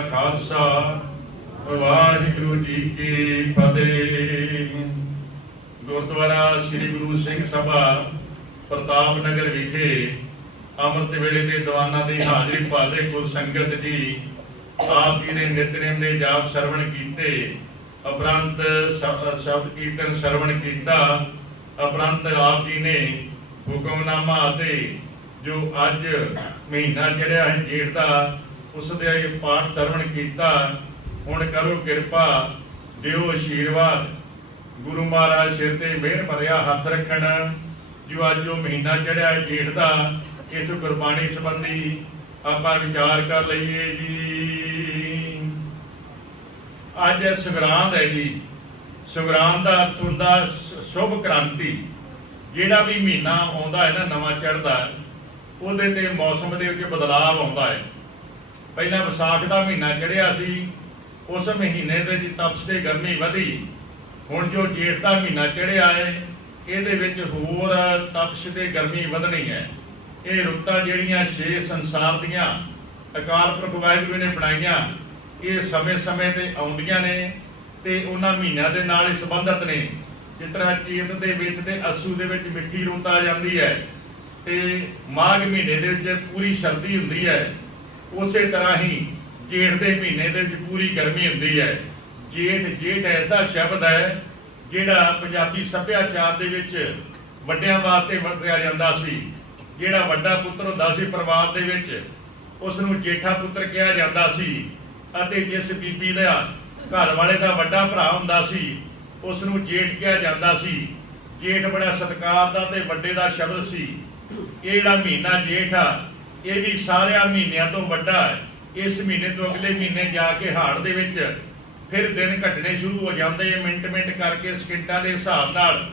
ਖਾਲਸਾ, ਵਾਹਿਗੁਰੂ ਜੀ ਕੀ ਫਤਿਹ। ਗੁਰਦੁਆਰਾ ਸ੍ਰੀ ਗੁਰੂ ਸਿੰਘ ਸਭਾ ਪ੍ਰਤਾਪ ਨਗਰ ਵਿਖੇ ਅੰਮ੍ਰਿਤ ਵੇਲੇ ਦੇ ਦੀਵਾਨਾਂ ਦੀ ਹਾਜ਼ਰੀ ਭਾਲੇ ਗੁਰ ਸੰਗਤ ਜੀ, ਆਪ ਜੀ ਨੇ ਨਿਤਨੇਮ ਦੇ ਜਾਪ ਸਰਵਣ ਕੀਤੇ ਉਪਰੰਤ ਸ਼ਬਦ ਕੀਰਤਨ ਸਰਵਣ ਕੀਤਾ ਉਪਰੰਤ ਆਪ ਜੀ ਨੇ ਹੁਕਮਨਾਮਾ ਅਤੇ ਜੋ ਅੱਜ ਮਹੀਨਾ ਚੜਿਆ ਹੈ ਜੇਠ ਦਾ ਉਸ ਦੇ ਪਾਠ ਸਰਵਣ ਕੀਤਾ, ਹੁਣ ਕਰੋ ਕਿਰਪਾ, ਦਿਓ ਆਸ਼ੀਰਵਾਦ ਗੁਰੂ ਮਹਾਰਾਜ ਸਿਰ ਤੇ ਮਿਹਰ ਭਰਿਆ ਹੱਥ ਰੱਖਣ, ਜੋ ਅੱਜ ਉਹ ਮਹੀਨਾ ਚੜਿਆ ਹੈ ਜੇਠ ਦਾ, ਇਸ ਗੁਰਬਾਣੀ ਸੰਬੰਧੀ ਆਪਾਂ ਵਿਚਾਰ ਕਰ ਲਈਏ ਜੀ। ਅੱਜ ਸੰਗਰਾਂਦ ਹੈ ਜੀ। ਸੰਗਰਾਂਦ ਦਾ ਅਰਥ ਹੁੰਦਾ ਸ਼ੁਭ ਕ੍ਰਾਂਤੀ। ਜਿਹੜਾ ਵੀ ਮਹੀਨਾ ਆਉਂਦਾ ਹੈ ਨਾ, ਨਵਾਂ ਚੜ੍ਹਦਾ, ਉਹਦੇ ਤੇ ਮੌਸਮ ਦੇ ਵਿੱਚ ਬਦਲਾਅ ਆਉਂਦਾ ਹੈ। ਪਹਿਲਾਂ ਵਿਸਾਖ ਦਾ ਮਹੀਨਾ ਚੜ੍ਹਿਆ ਸੀ, ਉਸ ਮਹੀਨੇ ਦੇ ਵਿੱਚ ਤਪਸ਼ ਤੇ ਗਰਮੀ ਵਧੀ। ਹੁਣ ਜੋ ਜੇਠ ਦਾ ਮਹੀਨਾ ਚੜ੍ਹਿਆ ਹੈ ਇਹਦੇ ਵਿੱਚ ਹੋਰ ਤਪਸ਼ ਤੇ ਗਰਮੀ ਵਧਣੀ ਹੈ ਇਹ ਰੁੱਤਾਂ ਜਿਹੜੀਆਂ ਛੇ ਸੰਸਾਰ ਦੀਆਂ, ਅਕਾਲ ਪੁਰਖ ਵਾਹਿਗੁਰੂ ਨੇ ਬਣਾਈਆਂ, ਇਹ ਸਮੇਂ-ਸਮੇਂ ਤੇ ਆਉਂਦੀਆਂ ਨੇ ਤੇ ਉਹਨਾਂ ਮਹੀਨਿਆਂ ਦੇ ਨਾਲ ਹੀ ਸੰਬੰਧਿਤ ਨੇ। ਜਿਸ ਤਰ੍ਹਾਂ ਚੇਤ ਦੇ ਵਿੱਚ ਤੇ ਅਸੂ ਦੇ ਵਿੱਚ ਮਿੱਠੀ ਰੁੱਤ ਆ ਜਾਂਦੀ ਹੈ ਤੇ ਮਾਘ ਮਹੀਨੇ ਦੇ ਵਿੱਚ ਪੂਰੀ ਸਰਦੀ ਹੁੰਦੀ ਹੈ। ਉਸੇ ਤਰ੍ਹਾਂ ਹੀ ਜੇਠ ਦੇ ਮਹੀਨੇ ਦੇ ਵਿੱਚ ਪੂਰੀ ਗਰਮੀ ਹੁੰਦੀ ਹੈ। ਜੇਠ ਜੇਠ ਐਸਾ ਸ਼ਬਦ ਹੈ ਜਿਹੜਾ ਪੰਜਾਬੀ ਸੱਭਿਆਚਾਰ ਦੇ ਵਿੱਚ ਵੱਡਿਆਂ ਵਾਸਤੇ ਵਰਤਿਆ ਜਾਂਦਾ ਸੀ। ਜਿਹੜਾ ਵੱਡਾ ਪੁੱਤਰ ਹੁੰਦਾ ਸੀ ਪਰਿਵਾਰ ਦੇ ਵਿੱਚ ਉਸ ਨੂੰ ਜੇਠਾ ਪੁੱਤਰ ਕਿਹਾ ਜਾਂਦਾ ਸੀ ਅਤੇ ਜਿਸ ਬੀਬੀ ਦਾ ਘਰ ਵਾਲੇ ਦਾ ਵੱਡਾ ਭਰਾ ਹੁੰਦਾ ਸੀ ਉਸ ਨੂੰ ਜੇਠ ਕਿਹਾ ਜਾਂਦਾ ਸੀ। ਜੇਠ ਬੜਾ ਸਤਿਕਾਰ ਦਾ ਤੇ ਵੱਡੇ ਦਾ ਸ਼ਬਦ ਸੀ। ਇਹ ਜਿਹੜਾ ਮਹੀਨਾ ਜੇਠ ਆ ਇਹ ਵੀ ਸਾਰਿਆਂ ਮਹੀਨਿਆਂ ਤੋਂ ਵੱਡਾ ਹੈ। ਇਸ ਮਹੀਨੇ ਤੋਂ ਅਗਲੇ ਮਹੀਨੇ ਜਾ ਕੇ ਹਾੜ ਦੇ ਵਿੱਚ ਫਿਰ ਦਿਨ ਘਟਣੇ ਸ਼ੁਰੂ ਹੋ ਜਾਂਦੇ ਮਿੰਟ ਮਿੰਟ ਕਰਕੇ ਸਕਿੰਟਾਂ ਦੇ ਹਿਸਾਬ ਨਾਲ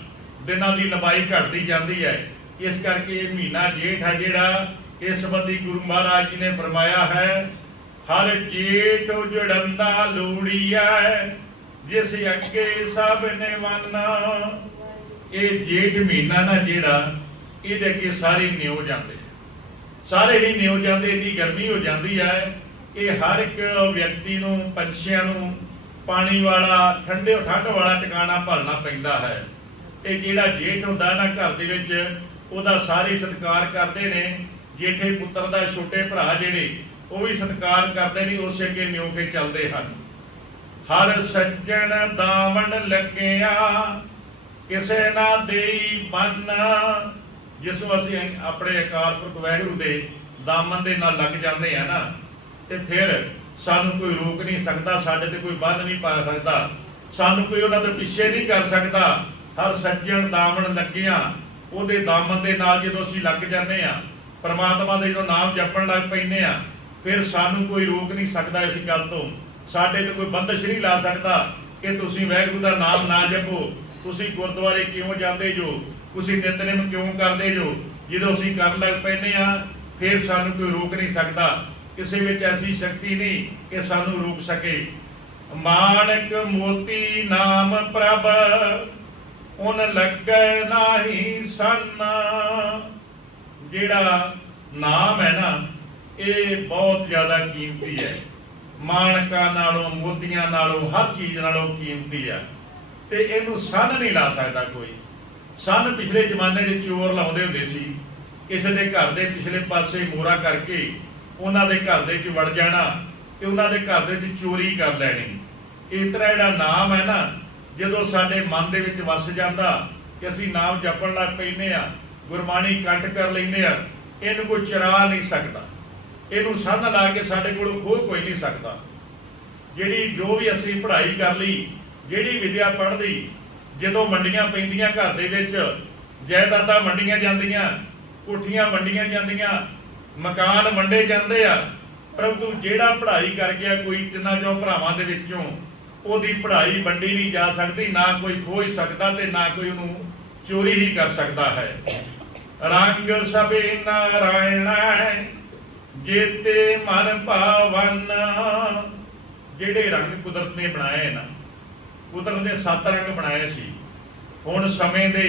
ਦਿਨਾਂ ਦੀ ਲੰਬਾਈ ਘਟਦੀ ਜਾਂਦੀ ਹੈ। ਇਸ ਕਰਕੇ ਇਹ ਮਹੀਨਾ ਜੇਠ ਹੈ ਜਿਹੜਾ ਇਸ ਸੰਬੰਧੀ ਗੁਰੂ ਮਹਾਰਾਜ ਜੀ ਨੇ ਫਰਮਾਇਆ ਹੈ, ਹਰ ਜੇਠ ਉਜੜੰਦਾ ਲੂੜੀਆ ਜਿਸ ਅੱਗੇ ਸਭ ਨੇ ਮੰਨਾ ਇਹ ਜੇਠ ਮਹੀਨਾ ਨਾ ਜਿਹੜਾ, ਇਹਦੇ ਅੱਗੇ ਸਾਰੇ ਨਿਉ ਜਾਂਦੇ। ਸਾਰੇ ਹੀ ਨਿਉ ਜਾਂਦੇ ਇੰਨੀ ਗਰਮੀ ਹੋ ਜਾਂਦੀ ਹੈ ਕਿ ਹਰ ਇੱਕ ਵਿਅਕਤੀ ਨੂੰ, ਪੰਛੀਆਂ ਨੂੰ ਪਾਣੀ ਵਾਲਾ, ਠੰਡੇ ਠੰਡ ਵਾਲਾ ਟਿਕਾਣਾ ਭਾਲਣਾ ਪੈਂਦਾ ਹੈ। ਤੇ ਜਿਹੜਾ ਜੇਠ ਹੁੰਦਾ ਨਾ ਘਰ ਦੇ ਵਿੱਚ, ਉਹਦਾ ਸਾਰੇ ਸਤਿਕਾਰ ਕਰਦੇ ਨੇ। ਜੇਠੇ ਪੁੱਤਰ ਦਾ ਛੋਟੇ ਭਰਾ ਜਿਹੜੇ, ਉਹ ਵੀ ਸਤਿਕਾਰ ਕਰਦੇ ਨੇ, ਉਸੇ ਅੱਗੇ ਨਿਉ ਕੇ ਚੱਲਦੇ ਹਨ। ਹਰ ਸੱਜਣ ਦਾਵਣ ਲੱਗਿਆ, ਕਿਸੇ ਨਾ ਦੇਈ ਮਨ ਜਿਸ ਨੂੰ ਅਸੀਂ ਆਪਣੇ ਅਕਾਲ ਪੁਰਖ ਵਾਹਿਗੁਰੂ ਦੇ ਦਾਮਨ ਦੇ ਨਾਲ ਲੱਗ ਜਾਂਦੇ ਆ ਨਾ, ਤੇ ਫਿਰ ਸਾਨੂੰ ਕੋਈ ਰੋਕ ਨਹੀਂ ਸਕਦਾ, ਸਾਡੇ ਤੇ ਕੋਈ ਬੰਦ ਨਹੀਂ ਪਾ ਸਕਦਾ, ਸਾਨੂੰ ਕੋਈ ਉਹਨਾਂ ਦੇ ਪਿੱਛੇ ਨਹੀਂ ਕਰ ਸਕਦਾ। ਹਰ ਸੱਜਣ ਦਾਮਨ ਲੱਗਿਆ, ਉਹਦੇ ਦਾਮਨ ਦੇ ਨਾਲ ਜਦੋਂ ਅਸੀਂ ਲੱਗ ਜਾਂਦੇ ਆ, ਪਰਮਾਤਮਾ ਦਾ ਜਦੋਂ ਨਾਮ ਜਪਣ ਲੱਗ ਪੈਂਦੇ ਆ, ਫਿਰ ਸਾਨੂੰ ਕੋਈ ਰੋਕ ਨਹੀਂ ਸਕਦਾ ਇਸ ਗੱਲ ਤੋਂ। ਸਾਡੇ ਤੇ ਕੋਈ ਬੰਦਸ਼ ਨਹੀਂ ਲਾ ਸਕਦਾ ਕਿ ਤੁਸੀਂ ਵਾਹਿਗੁਰੂ ਦਾ ਨਾਮ ਨਾ ਜਪੋ, ਤੁਸੀਂ ਗੁਰਦੁਆਰੇ ਕਿਉਂ ਜਾਂਦੇ ਜੋ? ਤੁਸੀਂ ਨਿਤਨੇਮ ਕਿਉਂ ਕਰਦੇ ਜੋ? ਜਦੋਂ ਅਸੀਂ ਕਰਨ ਲੱਗ ਪੈਂਦੇ ਆ ਫਿਰ ਸਾਨੂੰ ਕੋਈ ਰੋਕ ਨਹੀਂ ਸਕਦਾ। ਕਿਸੇ ਵਿੱਚ ਐਸੀ ਸ਼ਕਤੀ ਨਹੀਂ ਕਿ ਸਾਨੂੰ ਰੋਕ ਸਕੇ। ਮਾਨਕ ਮੋਤੀ ਨਾਮ ਪ੍ਰਭ, ਉਨ ਲੱਗੈ ਨਾਹੀ ਸੰਨ। ਜਿਹੜਾ ਨਾਮ ਹੈ ਨਾ, ਇਹ ਬਹੁਤ ਜ਼ਿਆਦਾ ਕੀਮਤੀ ਹੈ। ਮਾਨਕਾਂ ਨਾਲੋਂ, ਮੋਤੀਆਂ ਨਾਲੋਂ, ਹਰ ਚੀਜ਼ ਨਾਲੋਂ ਕੀਮਤੀ ਹੈ। ਤੇ ਇਹਨੂੰ ਸੰਨ ਨਹੀਂ ਲਾ ਸਕਦਾ ਕੋਈ। ਸਨ ਪਿਛਲੇ ਜ਼ਮਾਨੇ ਦੇ ਚੋਰ ਲਾਉਂਦੇ ਹੁੰਦੇ ਸੀ। ਕਿਸੇ ਦੇ ਘਰ ਦੇ ਪਿਛਲੇ ਪਾਸੇ ਮੋਰਾ ਕਰਕੇ ਉਹਨਾਂ ਦੇ ਘਰ ਦੇ ਵਿੱਚ ਵੜ ਜਾਣਾ ਤੇ ਉਹਨਾਂ ਦੇ ਘਰ ਦੇ ਵਿੱਚ ਚੋਰੀ ਕਰ ਲੈਣੀ। ਇਸ ਤਰ੍ਹਾਂ ਜਿਹੜਾ ਨਾਮ ਹੈ ਨਾ, ਜਦੋਂ ਸਾਡੇ ਮਨ ਦੇ ਵਿੱਚ ਵਸ ਜਾਂਦਾ ਕਿ ਅਸੀਂ ਨਾਮ ਜਪਣ ਲੱਗ ਪੈਂਦੇ ਆ ਗੁਰਬਾਣੀ ਕੰਠ ਕਰ ਲੈਂਦੇ ਆ ਇਹਨੂੰ ਕੋਈ ਚਰਾ ਨਹੀਂ ਸਕਦਾ। ਇਹਨੂੰ ਸੰਨ ਲਾ ਕੇ ਸਾਡੇ ਕੋਲੋਂ ਖੋਹ ਕੋਈ ਨਹੀਂ ਸਕਦਾ। ਜਿਹੜੀ ਜੋ ਵੀ ਅਸੀਂ ਪੜ੍ਹਾਈ ਕਰ ਲਈ, ਜਿਹੜੀ ਵਿਦਿਆ ਪੜ੍ਹ ਲਈ ਜਦੋਂ ਵੰਡੀਆਂ ਪੈਂਦੀਆਂ ਘਰ ਦੇ ਵਿੱਚ ਜਾਇਦਾਦਾਂ ਵੰਡੀਆਂ ਜਾਂਦੀਆਂ, ਕੋਠੀਆਂ ਵੰਡੀਆਂ ਜਾਂਦੀਆਂ, ਮਕਾਨ ਵੰਡੇ ਜਾਂਦੇ ਆ ਪਰੰਤੂ ਜਿਹੜਾ ਪੜ੍ਹਾਈ ਕਰ ਗਿਆ ਕੋਈ ਤਿੰਨਾਂ ਚੋਂ ਭਰਾਵਾਂ ਦੇ ਵਿੱਚੋਂ ਉਹਦੀ ਪੜ੍ਹਾਈ ਵੰਡੀ ਨਹੀਂ ਜਾ ਸਕਦੀ, ਨਾ ਕੋਈ ਖੋਹ ਸਕਦਾ ਤੇ ਨਾ ਕੋਈ ਉਹਨੂੰ ਚੋਰੀ ਹੀ ਕਰ ਸਕਦਾ ਹੈ। ਰੰਗ ਸਭੇ ਨਾਰਾਇਣ ਜੇਤੇ ਮਨ ਭਾਵਨ, ਜਿਹੜੇ ਰੰਗ ਕੁਦਰਤ ਨੇ ਬਣਾਏ ਨਾ ਕੁਦਰਤ ਨੇ ਸੱਤ ਰੰਗ ਬਣਾਏ ਸੀ। ਹੁਣ ਸਮੇਂ ਦੇ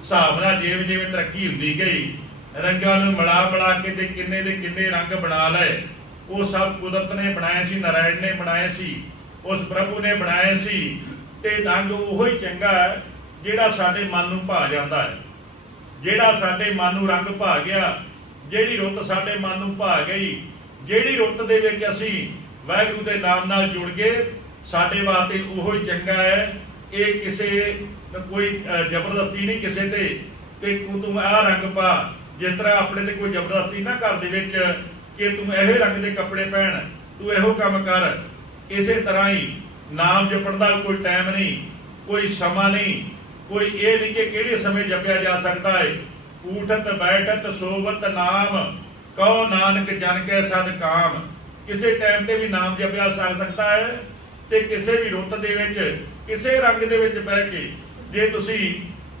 ਹਿਸਾਬ ਨਾਲ ਜਿਵੇਂ ਜਿਵੇਂ ਤਰੱਕੀ ਹੁੰਦੀ ਗਈ, ਰੰਗਾਂ ਨੂੰ ਮਿਲਾ ਮਿਲਾ ਕੇ ਤੇ ਕਿੰਨੇ ਦੇ ਕਿੰਨੇ ਰੰਗ ਬਣਾ ਲਏ, ਉਹ ਸਭ ਕੁਦਰਤ ਨੇ ਬਣਾਏ ਸੀ, ਨਾਰਾਇਣ ਨੇ ਬਣਾਏ ਸੀ, ਉਸ ਪ੍ਰਭੂ ਨੇ ਬਣਾਏ ਸੀ ਤੇ ਰੰਗ ਉਹੋ ਹੀ ਚੰਗਾ ਹੈ ਜਿਹੜਾ ਸਾਡੇ ਮਨ ਨੂੰ ਭਾ ਜਾਂਦਾ ਹੈ। ਜਿਹੜਾ ਸਾਡੇ ਮਨ ਨੂੰ ਰੰਗ ਭਾ ਗਿਆ, ਜਿਹੜੀ ਰੁੱਤ ਸਾਡੇ ਮਨ ਨੂੰ ਭਾ ਗਈ, ਜਿਹੜੀ ਰੁੱਤ ਦੇ ਵਿੱਚ ਅਸੀਂ ਵਾਹਿਗੁਰੂ ਦੇ ਨਾਮ ਨਾਲ ਜੁੜ ਗਏ ਸਾਡੇ ਵਾਸਤੇ ਉਹੋ ਹੀ ਚੰਗਾ ਹੈ। ਇਹ ਕਿਸੇ, ਕੋਈ ਜ਼ਬਰਦਸਤੀ ਨਹੀਂ ਕਿਸੇ ਤੇ। ਕਿ ਤੂੰ ਆਹ ਰੰਗ ਪਾ। ਜਿਸ ਤਰ੍ਹਾਂ ਆਪਣੇ ਤੇ ਕੋਈ ਜ਼ਬਰਦਸਤੀ ਨਾ ਘਰ ਦੇ ਵਿੱਚ ਕਿ ਤੂੰ ਇਹੋ ਰੰਗ ਦੇ ਕੱਪੜੇ ਪਹਿਨ, ਤੂੰ ਇਹੋ ਕੰਮ ਕਰ। ਇਸੇ ਤਰ੍ਹਾਂ ਹੀ ਨਾਮ ਜਪਣ ਦਾ ਕੋਈ ਟਾਈਮ ਨਹੀਂ, ਕੋਈ ਸਮਾਂ ਨਹੀਂ, ਕੋਈ ਇਹ ਨਹੀਂ ਕਿ ਕਿਹੜੇ ਸਮੇਂ ਜਪਿਆ ਜਾ ਸਕਦਾ ਹੈ ਊਠਤ, ਬੈਠਤ ਸੋਵਤ ਨਾਮ ਕਹੋ ਨਾਨਕ ਜਨ ਕੇ ਸਦ ਕਾਮ। ਕਿਸੇ ਟਾਈਮ ਤੇ ਵੀ ਨਾਮ ਜਪਿਆ ਜਾ ਸਕਦਾ ਹੈ। ਤੇ ਕਿਸੇ ਵੀ ਰੁੱਤ ਦੇ ਵਿੱਚ, ਕਿਸੇ ਰੰਗ ਦੇ ਵਿੱਚ ਬਹਿ ਕੇ ਜੇ ਤੁਸੀਂ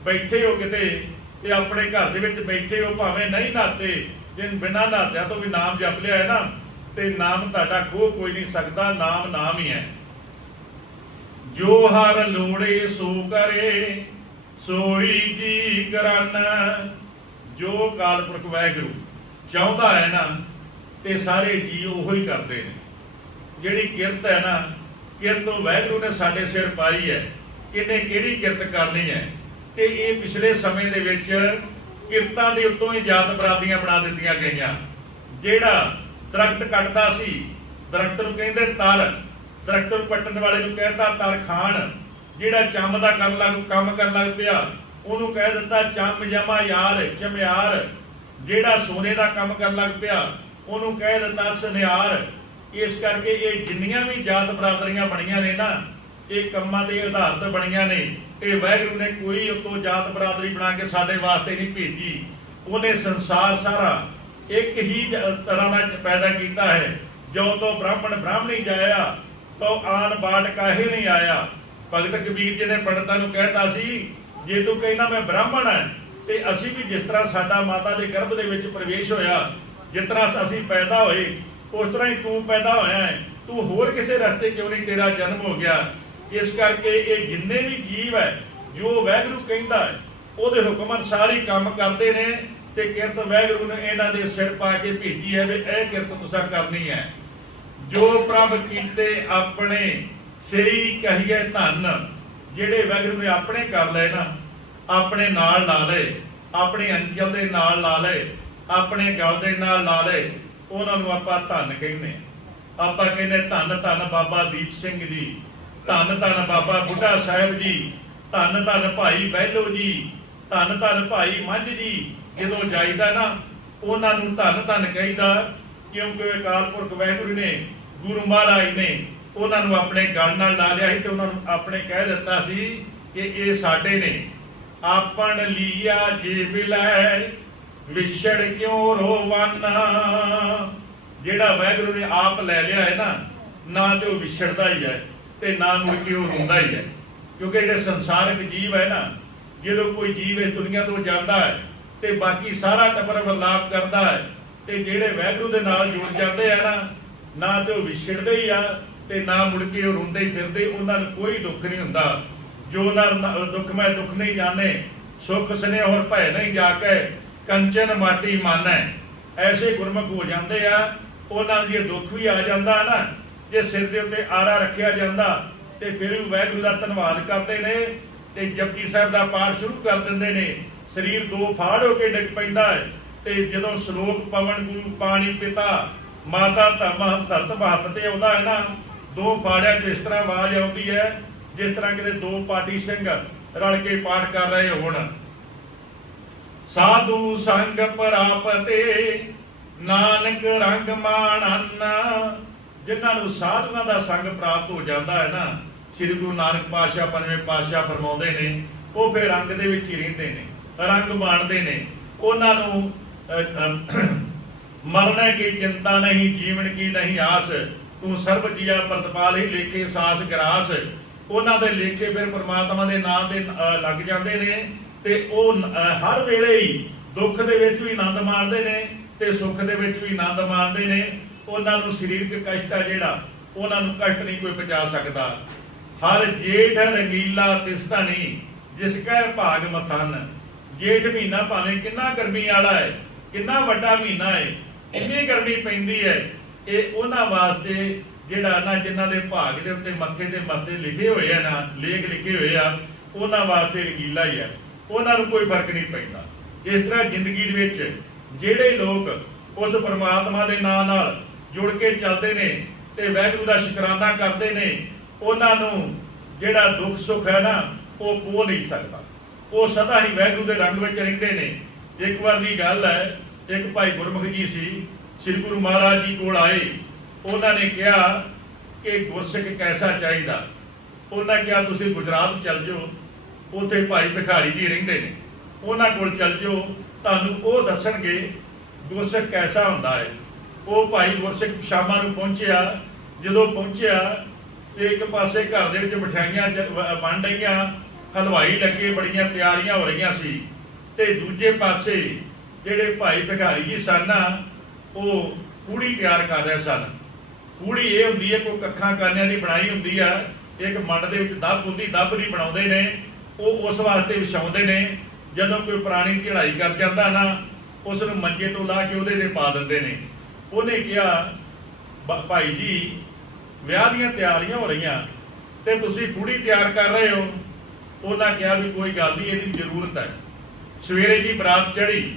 ਬੈਠੇ ਹੋ ਕਿਤੇ ਤੇ ਆਪਣੇ ਘਰ ਦੇ ਵਿੱਚ ਬੈਠੇ ਹੋ, ਭਾਵੇਂ ਨਹੀਂ ਨਹਾਤੇ ਜੇ ਬਿਨਾਂ ਨਹਾਤਿਆਂ ਤੋਂ ਵੀ ਨਾਮ ਜਪ ਲਿਆ ਹੈ ਨਾ, ਤੇ ਨਾਮ ਤੁਹਾਡਾ ਖੋ ਕੋਈ ਨਹੀਂ ਸਕਦਾ, ਨਾਮ ਨਾਮ ਹੀ ਹੈ। ਜੋ ਹਰ ਲੋੜੇ ਸੋ ਕਰੇ, ਸੋਈ ਜੀ ਕਰਨ? ਜੋ ਕਾਲਪੁਰਖ ਵਾਹਿਗੁਰੂ ਚਾਹੁੰਦਾ ਹੈ ਨਾ, ਤੇ ਸਾਰੇ ਜੀ ਉਹੋ ਹੀ ਕਰਦੇ ਨੇ। ਜਿਹੜੀ ਕਿਰਤ ਹੈ ਨਾ ਕਿਰਤ ਉਹ ਵਾਹਿਗੁਰੂ ਨੇ ਸਾਡੇ ਸਿਰ ਪਾਈ ਹੈ, ਇਹਨੇ ਕਿਹੜੀ ਕਿਰਤ ਕਰਨੀ ਹੈ? ਤੇ ਇਹ ਪਿਛਲੇ ਸਮੇਂ ਦੇ ਵਿੱਚ ਕਿਰਤਾਂ ਦੇ ਉੱਤੋਂ ਹੀ ਜਾਤ ਬਰਾਦੀਆਂ ਬਣਾ ਦਿੱਤੀਆਂ ਗਈਆਂ। ਜਿਹੜਾ ਦਰਖਤ ਕੱਟਦਾ ਸੀ, ਦਰਖਤ ਨੂੰ ਕਹਿੰਦੇ ਤਰ ਦਰਖਤ ਨੂੰ ਕੱਟਣ ਵਾਲੇ ਨੂੰ ਕਹਿੰਦਾ ਤਰ ਖਾਨ ਜਿਹੜਾ ਚੰਮ ਦਾ ਕਰਨ ਲੱਗ, ਕੰਮ ਕਰਨ ਲੱਗ ਪਿਆ, ਉਹਨੂੰ ਕਹਿ ਦਿੱਤਾ ਚੰਮ ਜਮਾ ਯਾਰ, ਚਮਿਆਰ। ਜਿਹੜਾ ਸੋਨੇ ਦਾ ਕੰਮ ਕਰਨ ਲੱਗ ਪਿਆ, ਉਹਨੂੰ ਕਹਿ ਦਿੱਤਾ ਸੁਨਿਆਰ। ਇਸ ਕਰਕੇ ਇਹ ਜਿੰਨੀਆਂ ਵੀ ਜਾਤ ਬਰਾਦਰੀਆਂ ਬਣੀਆਂ ਨੇ ਨਾ, ਇਹ ਕੰਮਾਂ ਦੇ ਆਧਾਰ ਤੇ ਬਣੀਆਂ ਨੇ। ਇਹ ਵਾਹਿਗੁਰੂ ਨੇ ਕੋਈ ਉਤੋਂ ਜਾਤ ਬਰਾਦਰੀ ਬਣਾ ਕੇ ਸਾਡੇ ਵਾਸਤੇ ਨਹੀਂ ਭੇਜੀ। ਉਹਨੇ ਸੰਸਾਰ ਸਾਰਾ ਇੱਕ ਹੀ ਤਰ੍ਹਾਂ ਦਾ ਪੈਦਾ ਕੀਤਾ ਹੈ। ਜੋ ਤੋਂ ਬ੍ਰਾਹਮਣ ਬ੍ਰਾਹਮਣੀ ਜਾਇਆ, ਤੋ ਆਨ ਬਾਟ ਕਾਹੇ ਨਹੀਂ ਆਇਆ। ਭਗਤ ਕਬੀਰ ਜੀ ਨੇ ਪੰਡਤਾਂ ਨੂੰ ਕਹਿਤਾ ਸੀ, ਜੇ ਤੂੰ ਕਹਿੰਦਾ ਮੈਂ ਬ੍ਰਾਹਮਣ ਹਾਂ, ਤੇ ਅਸੀਂ ਵੀ ਜਿਸ ਤਰ੍ਹਾਂ ਸਾਡਾ ਮਾਤਾ ਦੇ ਗਰਭ ਦੇ ਵਿੱਚ ਪ੍ਰਵੇਸ਼ ਹੋਇਆ, ਜਿਸ ਤਰ੍ਹਾਂ ਅਸੀਂ ਪੈਦਾ ਹੋਏ ਉਸ ਤਰ੍ਹਾਂ ਹੀ ਤੂੰ ਪੈਦਾ ਹੋਇਆ ਹੈ। ਤੂੰ ਹੋਰ ਕਿਸੇ ਰਸਤੇ ਕਿਉਂ ਨਹੀਂ? ਤੇਰਾ ਜਨਮ ਹੋ ਗਿਆ। ਇਸ ਕਰਕੇ ਇਹ ਜਿੰਨੇ ਵੀ ਜੀਵ ਹੈ, ਜੋ ਵਾਹਿਗੁਰੂ ਕਹਿੰਦਾ ਹੈ, ਉਹਦੇ ਹੁਕਮ ਅਨੁਸਾਰ ਹੀ ਕੰਮ ਕਰਦੇ ਨੇ ਤੇ ਕਿਰਤ ਵਾਹਿਗੁਰੂ ਨੇ ਇਹਨਾਂ ਦੇ ਸਿਰ ਪਾ ਕੇ ਭੇਜੀ ਹੈ ਵੀ ਇਹ ਕਿਰਤ ਤੁਸੀਂ ਕਰਨੀ ਹੈ। ਜੋ ਪ੍ਰਭ ਕੀਤੇ ਆਪਣੇ ਸਹੀ ਕਹੀਏ ਧੰਨ, ਜਿਹੜੇ ਵਾਹਿਗੁਰੂ ਨੇ ਆਪਣੇ ਕਰ ਲਏ ਨਾ, ਆਪਣੇ ਨਾਲ ਲਾ ਲਏ, ਆਪਣੇ ਅੰਚਲ ਦੇ ਨਾਲ ਲਾ ਲਏ, ਆਪਣੇ ਗਲ ਦੇ ਨਾਲ ਲਾ ਲਏ ਉਹਨਾਂ ਨੂੰ ਆਪਾਂ ਧਨ ਕਹਿੰਦੇ ਹਾਂ। ਆਪਾਂ ਕਹਿੰਦੇ ਧੰਨ ਧੰਨ ਬਾਬਾ ਦੀਪ ਸਿੰਘ ਜੀ, ਧੰਨ ਧੰਨ ਬਾਬਾ ਬੁੱਢਾ ਸਾਹਿਬ ਜੀ, ਧੰਨ ਧੰਨ ਭਾਈ ਬਹਿਲੋ ਜੀ, ਧੰਨ ਧੰਨ ਭਾਈ ਮੰਝ ਜੀ, ਜਦੋਂ ਜਾਈਦਾ ਨਾ, ਉਹਨਾਂ ਨੂੰ ਧੰਨ ਧੰਨ ਕਹੀਦਾ, ਕਿਉਂਕਿ ਅਕਾਲ ਪੁਰਖ ਵਾਹਿਗੁਰੂ ਨੇ, ਗੁਰੂ ਮਹਾਰਾਜ ਨੇ ਉਹਨਾਂ ਨੂੰ ਆਪਣੇ ਗੱਲ ਨਾਲ ਲਾ ਲਿਆ ਸੀ ਤੇ ਉਹਨਾਂ ਨੂੰ ਆਪਣੇ ਕਹਿ ਦਿੱਤਾ ਸੀ ਕਿ ਇਹ ਸਾਡੇ ਨੇ ਆਪਣ ਲੀਆ ਜੇ ਬਿਲੈ ਵਿਛੜ ਕਿਉਂ ਰੋਵਨ? ਜਿਹੜਾ ਵਾਹਿਗੁਰੂ ਨੇ ਆਪ ਲੈ ਲਿਆ ਹੈ ਨਾ ਨਾ ਤੇ ਉਹ ਵਿਛੜਦਾ ਹੀ ਹੈ ਤੇ ਨਾ ਮੁੜ ਕੇ ਉਹ ਰੋਂਦਾ ਹੀ ਹੈ। ਕਿਉਂਕਿ ਜਿਹੜੇ ਸੰਸਾਰਿਕ ਜੀਵ ਹੈ ਨਾ, ਜਦੋਂ ਕੋਈ ਜੀਵ ਇਸ ਦੁਨੀਆ ਤੋਂ ਜਾਂਦਾ ਹੈ ਤੇ ਬਾਕੀ ਸਾਰਾ ਟੱਬਰ ਵਰਲਾਪ ਕਰਦਾ ਹੈ ਤੇ ਜਿਹੜੇ ਵਾਹਿਗੁਰੂ ਦੇ ਨਾਲ ਜੁੜ ਜਾਂਦੇ ਆ ਨਾ ਨਾ ਤੇ ਉਹ ਵਿਛੜਦੇ ਹੀ ਆ ਤੇ ਨਾ ਮੁੜ ਕੇ ਉਹ ਰੋਂਦੇ ਫਿਰਦੇ, ਉਹਨਾਂ ਨੂੰ ਕੋਈ ਦੁੱਖ ਨਹੀਂ ਹੁੰਦਾ। ਜੋ ਨਰ ਦੁੱਖ, ਮੈਂ ਦੁੱਖ ਨਹੀਂ ਜਾਣੇ, ਸੁਖ ਸਨੇ ਹੋਰ ਭੈ ਨਹੀਂ ਜਾ ਕੇ ਕੰਚਨ ਮਾਟੀ ਮਾਨੈ ਐਸੇ ਗੁਰਮੁਖ ਹੋ ਜਾਂਦੇ ਆ, ਉਹਨਾਂ ਦੇ ਦੁੱਖ ਵੀ ਆ ਜਾਂਦਾ ਨਾ, ਜੇ ਸਿਰ ਦੇ ਉੱਤੇ ਆਰਾ ਰੱਖਿਆ ਜਾਂਦਾ, ਤੇ ਫਿਰ ਵੀ ਵਾਹਿਗੁਰੂ ਦਾ ਧੰਨਵਾਦ ਕਰਦੇ ਨੇ, ਤੇ ਜਪਜੀ ਸਾਹਿਬ ਦਾ ਪਾਠ ਸ਼ੁਰੂ ਕਰ ਦਿੰਦੇ ਨੇ। ਸਰੀਰ ਦੋ ਫਾੜ ਹੋ ਕੇ ਡਿੱਗ ਪੈਂਦਾ ਹੈ, ਤੇ ਜਦੋਂ ਸ਼ਲੋਕ ਪਵਨ ਗੁਰੂ ਪਾਣੀ ਪਿਤਾ, ਮਾਤਾ ਧਮ ਧਰਤ ਬਹਤ ਤੇ ਆਉਂਦਾ ਹੈ ਨਾ, ਦੋ ਫਾੜਿਆਂ 'ਚ ਇਸ ਤਰ੍ਹਾਂ ਆਵਾਜ਼ ਆਉਂਦੀ ਹੈ, ਜਿਸ ਤਰ੍ਹਾਂ ਕਿਤੇ ਦੋ ਪਾਰਟੀ ਸਿੰਘ ਰਲ ਕੇ ਪਾਠ ਕਰ ਰਹੇ ਹੋਣ। ਸਾਧੂ ਸੰਗ ਪ੍ਰਾਪਤੇ ਨਾਨਕ ਰੰਗ ਮਾਣਨ। ਜਿਨ੍ਹਾਂ ਨੂੰ ਸਾਧੂਆਂ ਦਾ ਸੰਗ ਪ੍ਰਾਪਤ ਹੋ ਜਾਂਦਾ ਹੈ ਨਾ ਸ੍ਰੀ ਗੁਰੂ ਨਾਨਕ ਪਾਤਸ਼ਾਹ ਪੰਜਵੇਂ ਪਾਤਸ਼ਾਹ ਫਰਮਾਉਂਦੇ ਨੇ ਉਹ ਫਿਰ ਰੰਗ ਦੇ ਵਿੱਚ ਹੀ ਰਹਿੰਦੇ ਨੇ ਰੰਗ ਮਾਣਦੇ ਨੇ। ਉਹਨਾਂ ਨੂੰ ਅਹ, ਮਰਨੇ ਕੀ ਚਿੰਤਾ ਨਹੀਂ ਜੀਵਨ ਕੀ ਨਹੀਂ ਆਸ। ਤੂੰ ਸਰਬ ਜੀਆ ਪ੍ਰਤਪਾਲ ਹੀ ਲੇਖੇ ਸਾਸ ਗਰਾਸ। ਉਹਨਾਂ ਦੇ ਲੇਖੇ ਫਿਰ ਪ੍ਰਮਾਤਮਾ ਦੇ ਨਾਮ ਦੇ ਲੱਗ ਜਾਂਦੇ ਨੇ। ਤੇ ਉਹ ਹਰ ਵੇਲੇ ਹੀ ਦੁੱਖ ਦੇ ਵਿੱਚ ਵੀ ਆਨੰਦ ਮਾਣਦੇ ਨੇ ਤੇ ਸੁੱਖ ਦੇ ਵਿੱਚ ਵੀ ਆਨੰਦ ਮਾਣਦੇ ਨੇ। ਉਹਨਾਂ ਨੂੰ ਸਰੀਰਕ ਕਸ਼ਟ ਆ ਜਿਹੜਾ, ਉਹਨਾਂ ਨੂੰ ਕਸ਼ਟ ਨਹੀਂ ਕੋਈ ਪਹੁੰਚਾ ਸਕਦਾ। ਹਰ ਜੇਠ ਰੰਗੀਲਾ ਤਿਸਤਾ ਨਹੀਂ, ਜਿਸ ਕੈ ਭਾਗ ਮਥਨ। ਜੇਠ ਮਹੀਨਾ ਭਾਵੇਂ ਕਿੰਨਾ ਗਰਮੀ ਵਾਲਾ ਹੈ, ਕਿੰਨਾ ਵੱਡਾ ਮਹੀਨਾ ਹੈ, ਕਿੰਨੀ ਗਰਮੀ ਪੈਂਦੀ ਹੈ, ਇਹ ਉਹਨਾਂ ਵਾਸਤੇ ਜਿਹੜਾ ਨਾ ਜਿਨ੍ਹਾਂ ਦੇ ਭਾਗ ਦੇ ਉੱਤੇ ਮੱਥੇ ਤੇ ਮੱਥੇ ਲਿਖੇ ਹੋਏ ਆ ਨਾ, ਲੇਖ ਲਿਖੇ ਹੋਏ ਆ, ਉਹਨਾਂ ਵਾਸਤੇ ਰੰਗੀਲਾ ਹੀ ਹੈ ਉਹਨਾਂ ਨੂੰ ਕੋਈ ਫ਼ਰਕ ਨਹੀਂ ਪੈਂਦਾ। ਇਸ ਤਰ੍ਹਾਂ ਜ਼ਿੰਦਗੀ ਦੇ ਵਿੱਚ ਜਿਹੜੇ ਲੋਕ ਉਸ ਪਰਮਾਤਮਾ ਦੇ ਨਾਂ ਨਾਲ ਜੁੜ ਕੇ ਚੱਲਦੇ ਨੇ ਤੇ ਵਾਹਿਗੁਰੂ ਦਾ ਸ਼ੁਕਰਾਨਾ ਕਰਦੇ ਨੇ, ਉਹਨਾਂ ਨੂੰ ਜਿਹੜਾ ਦੁੱਖ ਸੁੱਖ ਹੈ ਨਾ, ਉਹ ਪੋ ਨਹੀਂ ਸਕਦਾ। ਉਹ ਸਦਾ ਹੀ ਵਾਹਿਗੁਰੂ ਦੇ ਰੰਗ ਵਿੱਚ ਰਹਿੰਦੇ ਨੇ। ਇੱਕ ਵਾਰ ਦੀ ਗੱਲ ਹੈ, ਇੱਕ ਭਾਈ ਗੁਰਮੁਖ ਜੀ ਸੀ, ਸ੍ਰੀ ਗੁਰੂ ਮਹਾਰਾਜ ਜੀ ਕੋਲ ਆਏ। ਉਹਨਾਂ ਨੇ ਕਿਹਾ ਕਿ ਗੁਰਸਿੱਖ ਕੈਸਾ ਚਾਹੀਦਾ? ਉਹਨਾਂ ਕਿਹਾ, ਤੁਸੀਂ ਗੁਜਰਾਤ ਚੱਲ ਜਾਓ। ਉੱਥੇ ਭਾਈ ਭਿਖਾਰੀ ਜੀ ਰਹਿੰਦੇ ਨੇ। ਉਹਨਾਂ ਕੋਲ ਚੱਲ ਜਾਓ, ਤੁਹਾਨੂੰ ਉਹ ਦੱਸਣਗੇ ਗੁਰਸਿੱਖ ਕੈਸਾ ਹੁੰਦਾ ਹੈ। ਉਹ ਭਾਈ ਗੁਰਸਿੱਖ ਸ਼ਾਮਾਂ ਨੂੰ ਪਹੁੰਚਿਆ। ਜਦੋਂ ਪਹੁੰਚਿਆ, ਤੇ ਇੱਕ ਪਾਸੇ ਘਰ ਦੇ ਵਿੱਚ ਮਠਿਆਈਆਂ ਚ- ਬਣ ਰਹੀਆਂ ਹਲਵਾਈ ਲੱਗੇ, ਬੜੀਆਂ ਤਿਆਰੀਆਂ ਹੋ ਰਹੀਆਂ ਸੀ। ਤੇ ਦੂਜੇ ਪਾਸੇ ਜਿਹੜੇ ਭਾਈ ਭਿਖਾਰੀ ਜੀ ਸਨ ਨਾ, ਉਹ ਕੂੜੀ ਤਿਆਰ ਕਰ ਰਹੇ ਸਨ। ਕੂੜੀ ਇਹ ਹੁੰਦੀ ਹੈ, ਕੋਈ ਕੱਖਾਂ ਕਾਨਿਆਂ ਦੀ ਬਣਾਈ ਹੁੰਦੀ ਆ। ਇੱਕ ਮੰਡ ਦੇ ਵਿੱਚ ਦੱਬ ਹੁੰਦੀ, ਦੱਬ ਦੀ ਬਣਾਉਂਦੇ ਨੇ। ਉਹ ਉਸ ਵਾਸਤੇ ਵਿਛਾਉਂਦੇ ਨੇ, ਜਦੋਂ ਕੋਈ ਪੁਰਾਣੀ ਚੜਾਈ ਕਰ ਜਾਂਦਾ ਨਾ, ਉਸ ਨੂੰ ਮੰਜੇ ਤੋਂ ਲਾ ਕੇ ਉਹਦੇ ਤੇ ਪਾ ਦਿੰਦੇ ਨੇ। ਉਹਨੇ ਕਿਹਾ ਭਾਈ ਜੀ, ਵਿਆਹ ਦੀਆਂ ਤਿਆਰੀਆਂ ਹੋ ਰਹੀਆਂ ਤੇ ਤੁਸੀਂ ਕੁੜੀ ਤਿਆਰ ਕਰ ਰਹੇ ਹੋ। ਉਹਨਾਂ ਕਿਹਾ ਵੀ ਕੋਈ ਗੱਲ ਨਹੀਂ, ਇਹਦੀ ਜ਼ਰੂਰਤ ਹੈ। ਸਵੇਰੇ ਜੀ ਬਰਾਤ ਚੜੀ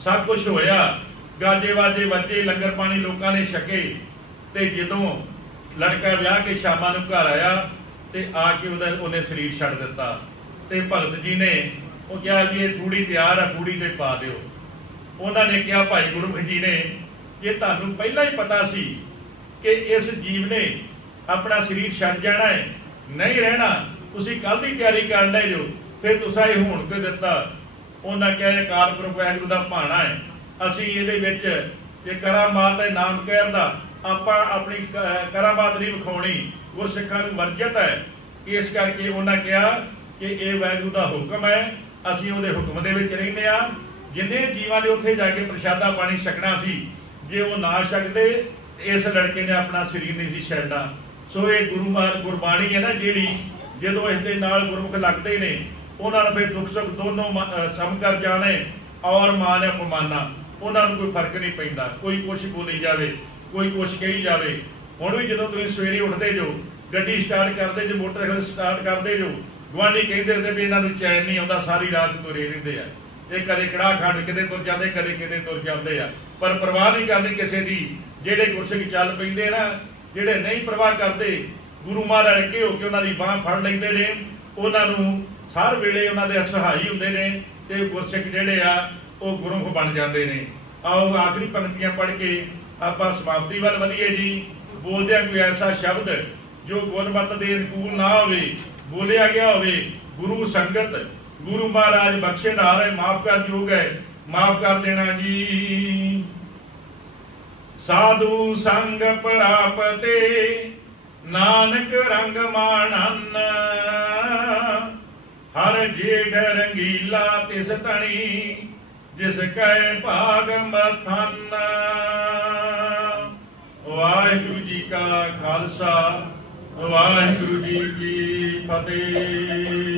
ਸਭ ਕੁਝ ਹੋਇਆ। ਗਾਜੇ ਵਾਜੇ ਵੱਜੇ, ਲੰਗਰ ਪਾਣੀ ਲੋਕਾਂ ਨੇ ਛਕੇ ਤੇ ਜਦੋਂ ਲੜਕਾ ਵਿਆਹ ਕੇ ਸ਼ਾਮਾਂ ਨੂੰ ਘਰ ਆਇਆ ਤੇ ਆ ਕੇ ਉਹਦਾ, ਉਹਨੇ ਸਰੀਰ ਛੱਡ ਦਿੱਤਾ। ਤੇ ਭਗਤ ਜੀ ਨੇ ਉਹ ਕਿਹਾ ਜੀ ਇਹ ਥੂੜੀ ਤਿਆਰ ਆ ਕੂੜੀ ਤੇ ਪਾ ਦਿਓ। ਉਹਨਾਂ ਨੇ ਕਿਹਾ ਭਾਈ ਗੁਰਮੁਖ ਜੀ ਨੇ ਕਿ ਤੁਹਾਨੂੰ ਪਹਿਲਾਂ ਹੀ ਪਤਾ ਸੀ ਕਿ ਇਸ ਜੀਵ ਨੇ ਆਪਣਾ ਸਰੀਰ ਛੱਡ ਜਾਣਾ ਹੈ, ਨਹੀਂ ਰਹਿਣਾ, ਤੁਸੀਂ ਕੱਲ ਦੀ ਤਿਆਰੀ ਕਰਨ ਲੈ ਜੋ ਫਿਰ ਤੁਸੀਂ ਇਹ ਹੋਣ ਕੇ ਦਿੱਤਾ? ਉਹਨਾਂ ਕਿਹਾ, ਇਹ ਕਾਲਪੁਰਖ ਵਾਹਿਗੁਰੂ ਦਾ ਭਾਣਾ ਹੈ। ਅਸੀਂ ਇਹਦੇ ਵਿੱਚ ਜੇ ਕਰਾਮਾਤ ਦੇ ਨਾਮ ਕਹਿਣ ਦਾ, ਆਪਾਂ ਆਪਣੀ ਕ- ਕਰਾਮਾਤ ਨਹੀਂ ਵਿਖਾਉਣੀ, ਗੁਰਸਿੱਖਾਂ ਨੂੰ ਵਰਜਿਤ ਹੈ। ਇਸ ਕਰਕੇ ਉਹਨਾਂ ਕਿਹਾ ਕਿ ਇਹ ਵਾਹਿਗੁਰੂ ਦਾ ਹੁਕਮ ਹੈ, ਅਸੀਂ ਉਹਦੇ ਹੁਕਮ ਦੇ ਵਿੱਚ ਰਹਿੰਦੇ ਆ ਜਿੰਨੇ ਜੀਵਾਂ ਦੇ ਉੱਥੇ ਜਾ ਕੇ ਪ੍ਰਸ਼ਾਦਾ ਪਾਣੀ ਛਕਣਾ ਸੀ, ਜੇ ਉਹ ਨਾ ਛਕਦੇ, ਇਸ ਲੜਕੇ ਨੇ ਆਪਣਾ ਸਰੀਰ ਨਹੀਂ ਸੀ ਛੱਡਣਾ। ਸੋ ਇਹ ਗੁਰੂ ਮਾਰ ਗੁਰਬਾਣੀ ਹੈ ਨਾ ਜਿਹੜੀ, ਜਦੋਂ ਇਸ ਦੇ ਨਾਲ ਗੁਰਮੁਖ ਲੱਗਦੇ ਨੇ, ਉਹਨਾਂ ਨੂੰ ਫਿਰ ਦੁੱਖ ਸੁੱਖ ਦੋਨੋਂ ਸਮ ਕਰ ਜਾਣੇ, ਔਰ ਮਾਨ ਅਪਮਾਨਾ। ਉਹਨਾਂ ਨੂੰ ਕੋਈ ਫ਼ਰਕ ਨਹੀਂ ਪੈਂਦਾ, ਕੋਈ ਕੁਛ ਬੋਲੀ ਜਾਵੇ, ਕੋਈ ਕੁਛ ਕਹੀ ਜਾਵੇ। ਹੁਣ ਵੀ ਜਦੋਂ ਤੁਸੀਂ ਸਵੇਰੇ ਉੱਠਦੇ ਜੋ, ਗੱਡੀ ਸਟਾਰਟ ਕਰਦੇ ਜੋ, ਮੋਟਰਸਾਈਕਲ ਸਟਾਰਟ ਕਰਦੇ ਜੋ ਗੁਆਂਢੀ ਕਹਿੰਦੇ ਹੁੰਦੇ ਵੀ ਇਹਨਾਂ ਨੂੰ ਚੈਨ ਨਹੀਂ ਆਉਂਦਾ, ਸਾਰੀ ਰਾਤ ਤੁਰੇ ਰਹਿੰਦੇ ਆ। ਇਹ ਕਦੇ ਕੜਾਹ ਖੰਡ ਕਿਤੇ ਤੁਰ ਜਾਂਦੇ, ਕਦੇ ਕਿਤੇ ਤੁਰ ਜਾਂਦੇ ਆ। ਪਰ ਪਰਵਾਹ ਨਹੀਂ ਕਰਨੀ ਕਿਸੇ ਦੀ। ਜਿਹੜੇ ਗੁਰਸਿੱਖ ਚੱਲ ਪੈਂਦੇ ਨਾ, ਜਿਹੜੇ ਨਹੀਂ ਪਰਵਾਹ ਕਰਦੇ, ਗੁਰੂ ਮਹਾਰਾਜ ਅੱਗੇ ਹੋ ਕੇ ਉਹਨਾਂ ਦੀ ਬਾਹ ਫੜ ਲੈਂਦੇ ਨੇ। ਉਹਨਾਂ ਨੂੰ ਸਾਰ ਵੇਲੇ ਉਹਨਾਂ ਦੇ ਸਹਾਈ ਹੁੰਦੇ ਨੇ ਤੇ ਗੁਰਸਿੱਖ ਜਿਹੜੇ ਆ, ਉਹ ਗੁਰਮੁਖ ਬਣ ਜਾਂਦੇ ਨੇ। ਆਓ ਆਖਰੀ ਪੰਕਤੀਆਂ ਪੜ੍ਹ ਕੇ ਆਪਾਂ ਸਮਾਪਤੀ ਵੱਲ ਵਧੀਏ ਜੀ। ਬੋਲਦਿਆਂ ਕੋਈ ਐਸਾ ਸ਼ਬਦ ਜੋ ਗੁਰਮਤ ਦੇ ਅਨੁਕੂਲ ਨਾ ਹੋਵੇ ਬੋਲਿਆ ਗਿਆ ਹੋਵੇ, ਗੁਰੂ ਸੰਗਤ, ਗੁਰੂ ਮਹਾਰਾਜ ਬਖਸ਼ਣਹਾਰ ਹੈ, ਮਾਫ ਕਰ ਜੋਗ ਹੈ, ਮਾਫ ਕਰ ਦੇਣਾ ਜੀ। ਸਾਧੂ ਸੰਗ ਪ੍ਰਾਪਤੇ, ਨਾਨਕ ਰੰਗ ਮਾਣਨ, ਹਰ ਜੇਠ ਰੰਗੀਲਾ ਤਿਸ ਤਣੀ ਜਿਸ ਕੈ ਭਾਗ ਮਥਨ। ਵਾਹਿਗੁਰੂ ਜੀ ਕਾ ਖਾਲਸਾ। ਵਾਹਿਗੁਰੂ ਜੀ ਕੀ ਫਤਿਹ।